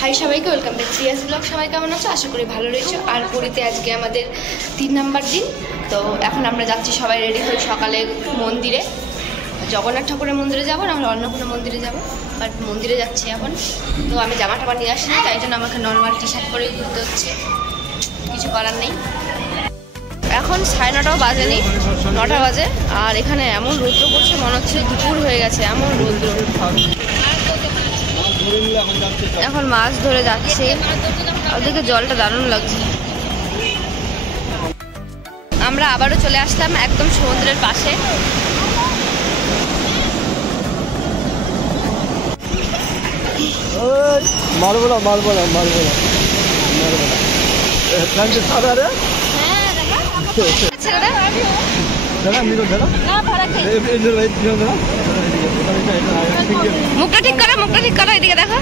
High সবাইকে, welcome back serious blog. সবাই কেমন আছো? আশা করি ভালো রয়েছো। আর পুরীতে আজকে আমাদের 3 নাম্বার দিন। তো এখন আমরা যাচ্ছি সবাই রেডি হয়ে সকালে মন্দিরে, জগন্নাথ ঠাকুরের মন্দিরে যাবো না আমরা অন্য কোনো মন্দিরে যাবো, বাট মন্দিরে যাচ্ছি এখন। তো আমি জামা টামা নিয়ে আসিনি, তাই জন্য আমাকে নর্মাল টি শার্ট পরেই ঘুরতে হচ্ছে, কিছু করার নেই। এখন 9:30টাও বাজেনি, 9টা বাজে। আর এখানে এমন রৌদ্র পড়ছে, মনে হচ্ছে দুপুর হয়ে গেছে, এমন রৌদ্র। এখন মাছ ধরে যাচ্ছে, ওদিকে জলটা দারুণ লাগছে। আমরা আবারও চলে আসলাম একদম সমুদ্রের পাশে। মারবো না মারবো না মারবো না মারবো না সাদা রে। মুখটা ঠিক করো, মুখটা ঠিক করো, এদিকে দেখো।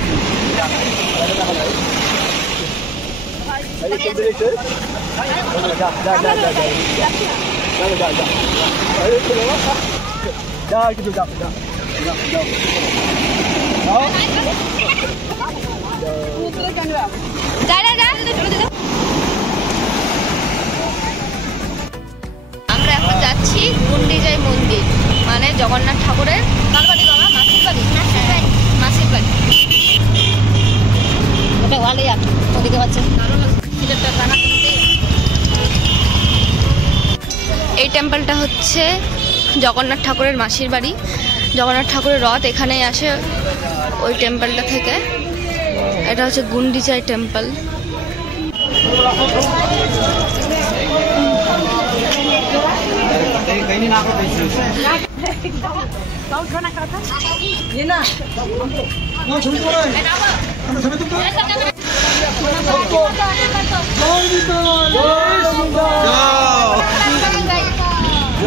আমরা এখন যাচ্ছি গুন্ডিচাই মন্দির, মানে জগন্নাথ ঠাকুরের কালবাড়ি বাবা মাসির বাড়ি, মাসির বাড়ি। ওটা ভালোই আছে, ওদিকে পাচ্ছে। এই টেম্পলটা হচ্ছে জগন্নাথ ঠাকুরের মাসির বাড়ি। জগন্নাথ ঠাকুরের রথ এখানেই আসে, ওই টেম্পলটা থেকে। এটা হচ্ছে গুন্ডিচাই টেম্পল।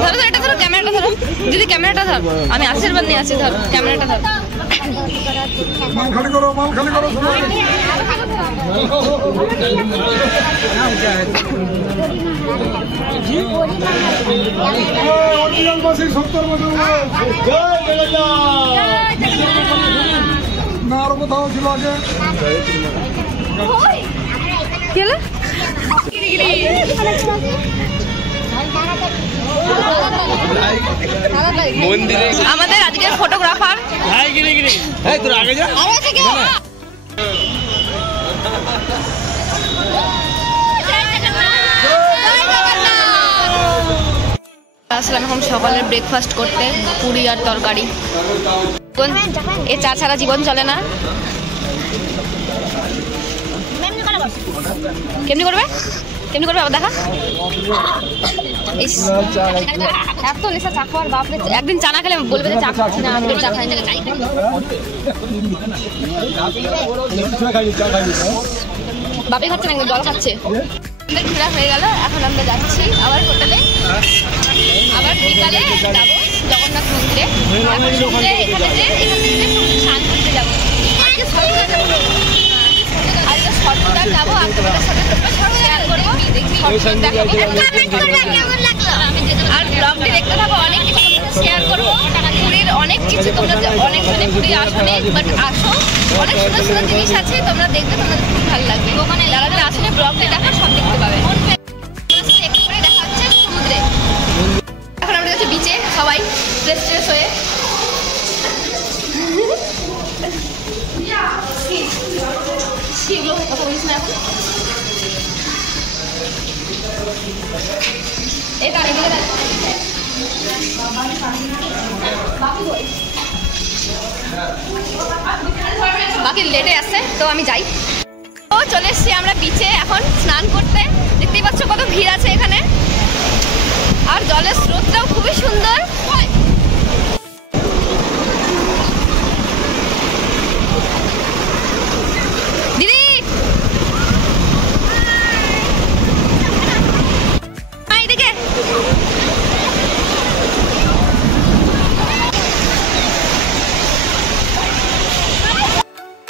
ধরো এটা ধরো, ক্যামেরাটা ধরো দিদি, ক্যামেরাটা ধর। আমি আশীর্বাদ নিয়ে আছি, ধর ক্যামেরাটা ধর। আমাদের আজকের ফটোগ্রাফার আসলাম এখন সকালের ব্রেকফাস্ট করতে, পুরি আর তরকারি। এ চা ছাড়া জীবন চলে না। কেমনি করবে, কেমনি করবে আবার দেখা। এত নেশা চা খাওয়ার, বাপরে। একদিন চা না খেলে বলবে যে চা খাচ্ছি না, আজকে চা খাই না। বাপি খাচ্ছে না, জল খাচ্ছে। ঘোরা হয়ে গেল, এখন আমরা যাচ্ছি আবার হোটেলে। আবার বিকালে যাবো জগন্নাথ মন্দিরে। এখানে যে স্নান করতে যাবো, আজকে সর্বদার যাবো। আপনাদের সাথে শেয়ার করবো, আর ব্লগটি দেখতে থাকো। অনেক কিছু শেয়ার করবো, পুরীর অনেক কিছু। তোমরা অনেকখানে পুরী আসলে, বাট আসো, অনেক সুন্দর সুন্দর জিনিস আছে, তোমরা দেখতে তোমাদের খুব ভালো লাগবে। ওখানে যারা যারা আসলে ব্লগটি দেখো, সব দেখতে পাবে। একটু করে দেখা হচ্ছে সমুদ্রে। এখন আমরা যাচ্ছি বিচে, সবাই ফ্রেশ ট্রেশ হয়ে। সেগুলো কথা বলিস না এখন। বাকি লেটে আসছে, তো আমি যাই। তো চলে এসছি আমরা বিচে এখন স্নান করতে। দেখতেই পাচ্ছ কত ভিড় আছে এখানে, আর জলের স্রোতটাও খুবই সুন্দর।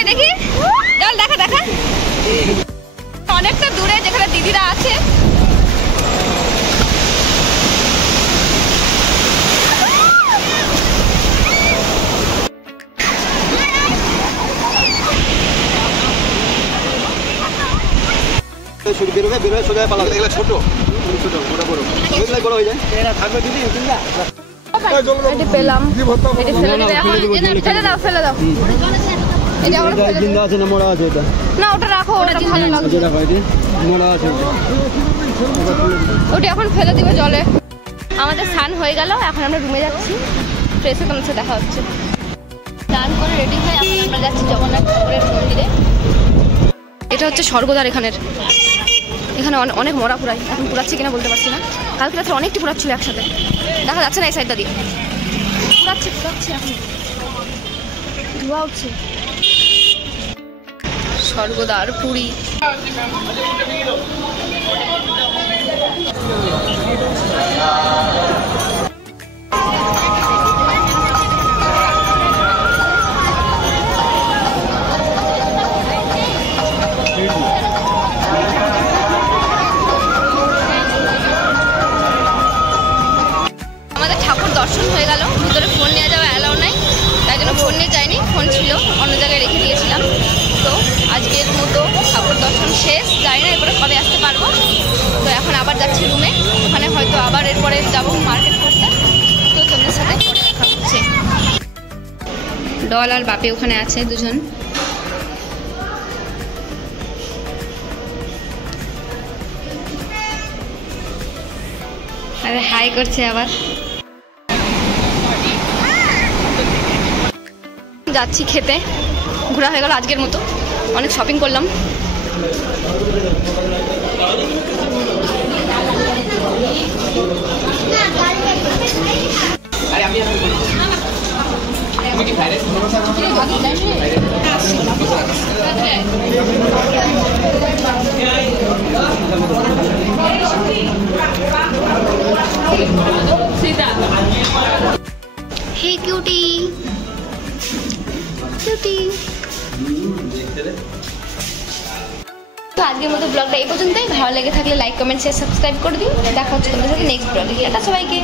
দেখি চল, দেখা দেখা। অনেকটা দূরে যেখানে দিদিরা আছে। শুরু বেরোবে, বেরোবে সোজা পালাবে। এগুলো ছোট ছোট, বড় বড় এগুলো বড় হয়ে যায়। এরা থাকবে দিদি তিনটা। এটি পেলাম, এটি ফেলে দিবে এখন। ফেলে দাও, ফেলে দাও। এটা এখন ফেলে জিন্দা আছে না মরা আছে এটা? না, ওটা রাখো, ওটা ভালো লাগবে। যেটা হয় মরা আছে ওটা এখন ফেলে দিবে জলে। আমাদের স্নান হয়ে গেল, এখন আমরা রুমে যাচ্ছি। ফ্রেশ হয়ে তোমার সাথে দেখা হচ্ছে। স্নান করে রেডি হয়ে এখন আমরা যাচ্ছি জগন্নাথ ঠাকুরের মন্দিরে। এটা হচ্ছে স্বর্গদ্বার এখানের। এখানে অনেক মরা পুরাই, এখন পুরাচ্ছে কিনা বলতে পারছি না। কালকে রাত্রে অনেকটি পুরাচ্ছিল একসাথে, দেখা যাচ্ছে না এই সাইডটা দিয়ে। পুরাচ্ছে এখন ধোয়া উঠছে। স্বর্গদ্বার পুরী। আমাদের ঠাকুর দর্শন হয়ে গেল। ভিতরে ফোন নিয়ে যাওয়া অ্যালাউ নাই, তাই জন্য ফোন নিয়ে যাইনি। ফোন ছিল অন্য জায়গায় রেখে দিয়েছিলাম। তো আজকের মতো ঠাকুর দর্শন শেষ। জানি না এরপরে কবে আসতে পারবো। তো এখন আবার যাচ্ছি রুমে। ওখানে হয়তো আবার এরপরে যাবো মার্কেট করতে। তো তোমাদের সাথে পরে দেখা হচ্ছে। ডল আর বাপি ওখানে আছে দুজন। আরে হাই করছে আবার। যাচ্ছি খেতে। ঘোরা হয়ে গেল আজকের মতো, অনেক শপিং করলাম। হে কিউটি কিউটি। তো আজকের মতো ব্লগটা এই পর্যন্তই। ভালো লেগে থাকলে লাইক কমেন্ট শেয়ার সাবস্ক্রাইব করে দিও। দেখা হচ্ছে তোমাদের সাথে নেক্সট ব্লগে। এটা সবাইকে।